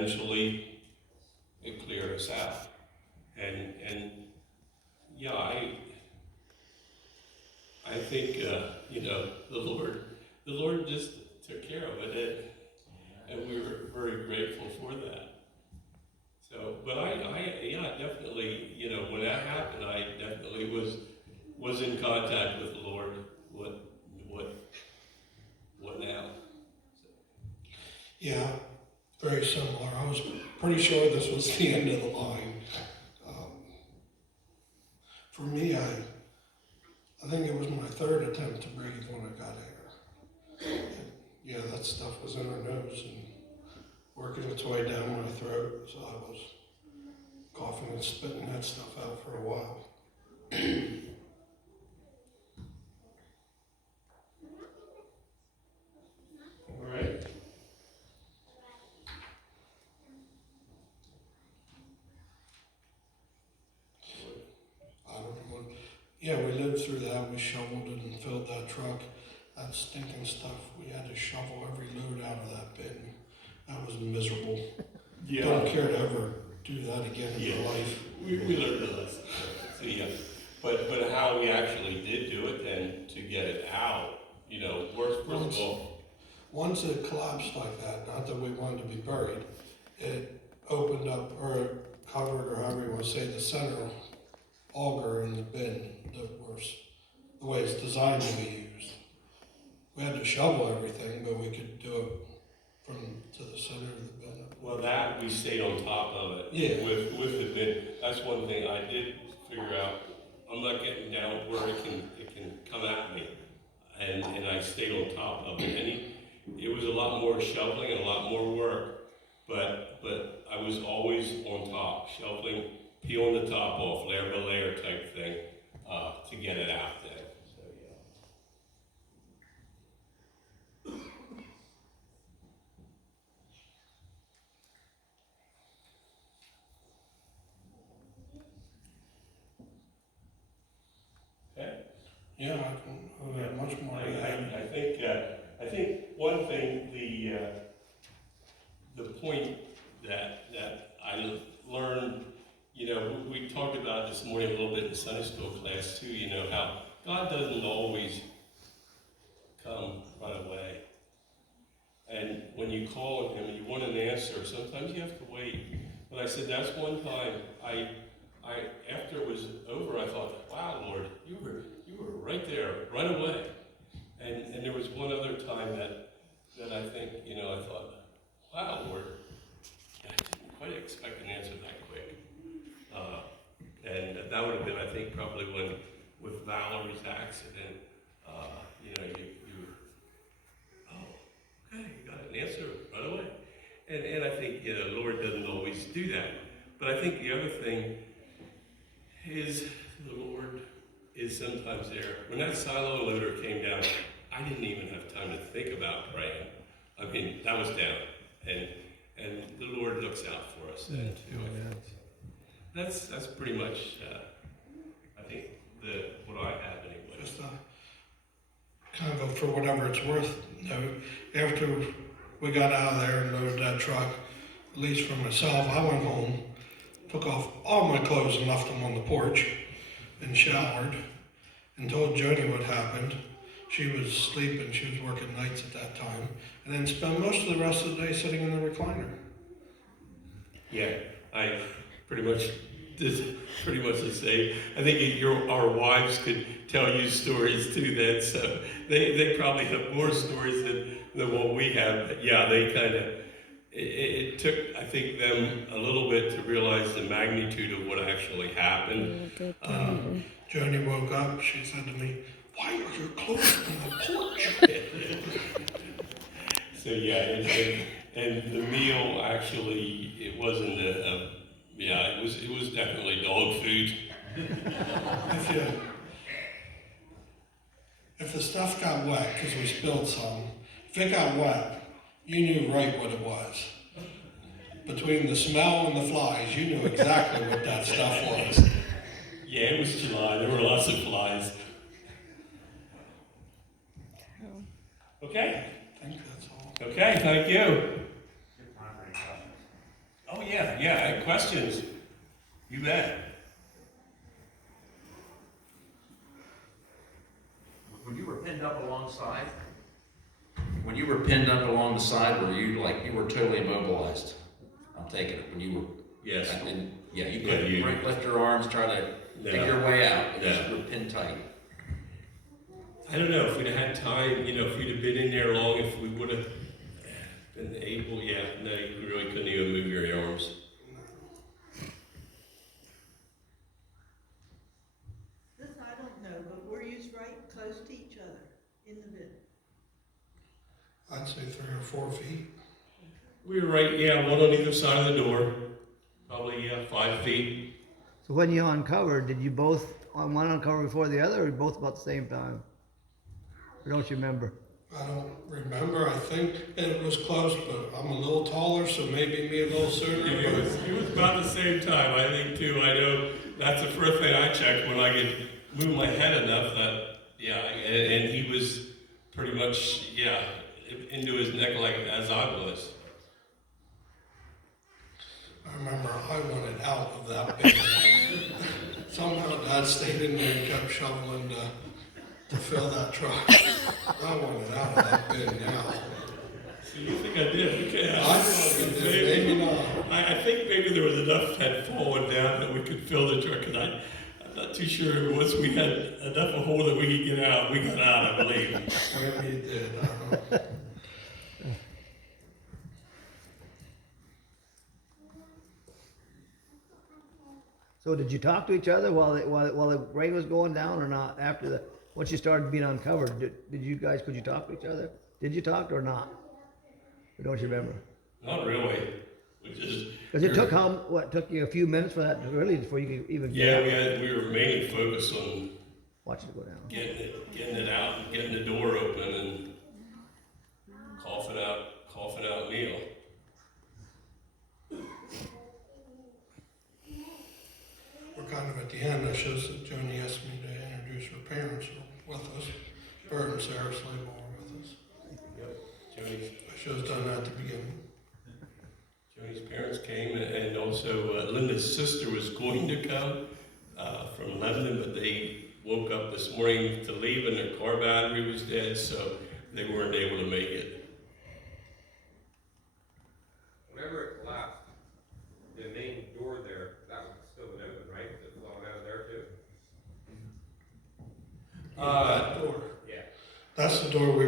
eventually it cleared us out. And yeah, I think the Lord just took care of it, and we were very grateful for that. So, but yeah, definitely, when that happened, I definitely was in contact with the Lord. What now? Yeah, very similar. I was pretty sure this was the end of the line. For me, I think it was my third attempt to breathe when I got here. And yeah, that stuff was in her nose and working its way down my throat, so I was coughing and spitting that stuff out for a while. All right. I don't know what, yeah, we lived through that. We shoveled and filled that truck. That stinking stuff, we had to shovel every load out of that bin. That was miserable. Yeah. Don't care to ever do that again in your life. We learned a lesson. So yeah, but how we actually did do it then to get it out, first of all. Once it collapsed like that, not that we wanted to be buried, it opened up or covered, or however you want to say, the center auger in the bin that was the way it's designed to be used. We had to shovel everything, but we could do it to the center of the bin. Well, that we stayed on top of it. Yeah. With the bin. That's one thing I did figure out. I'm not getting down where it can come at me, and I stayed on top of it. And it was a lot more shoveling and a lot more work, but I was always on top, shoveling, peeling the top off, layer by layer type thing, to get it out there. So yeah. Okay. Yeah, I don't have much more to add. I think one thing, the point that I learned, we talked about this morning a little bit in Sunday school class too, how God doesn't always come right away. And when you call on him and you want an answer, sometimes you have to wait. But I said, that's one time after it was over, I thought, wow, Lord, you were right there, right away. And there was one other time that I think, I thought, wow, Lord, I didn't quite expect an answer that quick. And that would have been, I think, probably when, with Valerie's accident, you okay, you got an answer right away. And I think, the Lord doesn't always do that. But I think the other thing is the Lord is sometimes there. When that silo loader came down, I didn't even have time to think about praying. I mean, that was down. And the Lord looks out for us then too. That's pretty much, I think, what I have anyway. Just kind of for whatever it's worth, after we got out of there and loaded that truck, at least for myself, I went home, took off all my clothes and left them on the porch, and showered, and told Jody what happened. She was sleeping, she was working nights at that time, and then spent most of the rest of the day sitting in the recliner. Yeah, I pretty much did the same. I think our wives could tell you stories too then, so they probably have more stories than what we have. But yeah, they kind of, it took, I think, them a little bit to realize the magnitude of what actually happened. Jody woke up, she said to me, "Why are your clothes on the porch?" So yeah, and the meal actually, it wasn't it was definitely dog food. If the stuff got wet, because we spilled some, if it got wet, you knew right what it was. Between the smell and the flies, you knew exactly what that stuff was. Yeah, it was July. There were lots of flies. Okay? I think that's all. Okay, thank you. yeah, questions, you bet. When you were pinned up alongside, when you were pinned up along the side, were you like, you were totally immobilized? I'm taking it, when you were. Yes. And, yeah, you Yeah, couldn't you- right, lift your arms, try to No. dig your way out, because No. you were pinned tight. I don't know, if we'd have had time, you know, if you'd have been in there long, if we would have been able, yeah, no, you really couldn't even move your arms. This I don't know, but were you right close to each other in the bin? I'd say 3 or 4 feet. We were right, yeah, one on either side of the door, probably, 5 feet. So when you uncovered, did you both, on one uncover before the other, or both about the same time? Or don't you remember? I don't remember. I think it was close, but I'm a little taller, so maybe me a little sooner. It was about the same time, I think, too. I know that's the first thing I checked when I could move my head enough that, yeah, and he was pretty much, yeah, into his neck like as I was. I remember I wanted out of that bin. Somehow Dad stayed in there and kept shoveling to fill that truck. I wanted out of that bin now. So you think I did? Okay. I thought you did, maybe not. I think maybe there was enough had fallen down that we could fill the truck, and I'm not too sure. Once we had enough of a hole that we could get out, we got out, I believe. Maybe you did, I don't know. So did you talk to each other while the rain was going down or not? After once you started being uncovered, could you talk to each other? Did you talk or not? Or don't you remember? Not really. We just Because it took you a few minutes for that, really, before you could even yeah, we were mainly focused on watch it go down. getting it out, and getting the door open, and coughing out Neil. We're kind of at the end. That shows that Joni asked me to introduce her parents with us. Bert and Sarah Slayball were with us. Yep. Joni's I should have done that at the beginning. parents came, and also Linda's sister was going to come from Lebanon, but they woke up this morning to leave, and their car battery was dead, so they weren't able to make it. Whenever it collapsed, the main door there, that was still open, right? It flowing out of there too? That door. Yeah. That's the door we